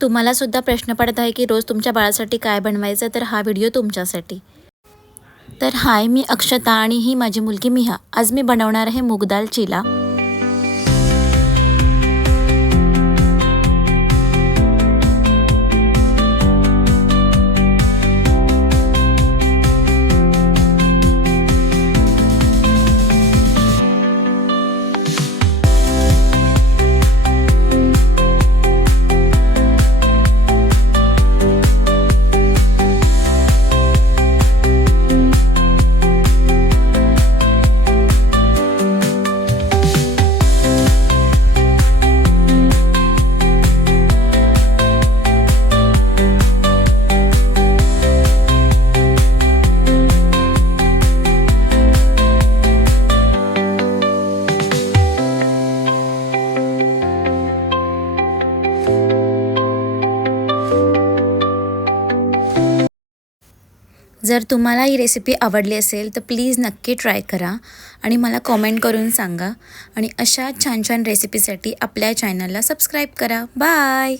तुम्हालासुद्धा प्रश्न पडत आहे की रोज तुमच्या बाळासाठी काय बनवायचं, तर हा व्हिडिओ तुमच्यासाठी. तर हाय, मी अक्षता आणि ही माझी मुलगी मिहा. आज मी बनवणार आहे मूग दाल चिला. जर तुम्हाला ही रेसिपी आवडली असेल तर प्लीज नक्की ट्राय करा आणि मला कॉमेंट करून सांगा. आणि अशा छान छान रेसिपीसाठी आपल्या चॅनलला सबस्क्राईब करा. बाय.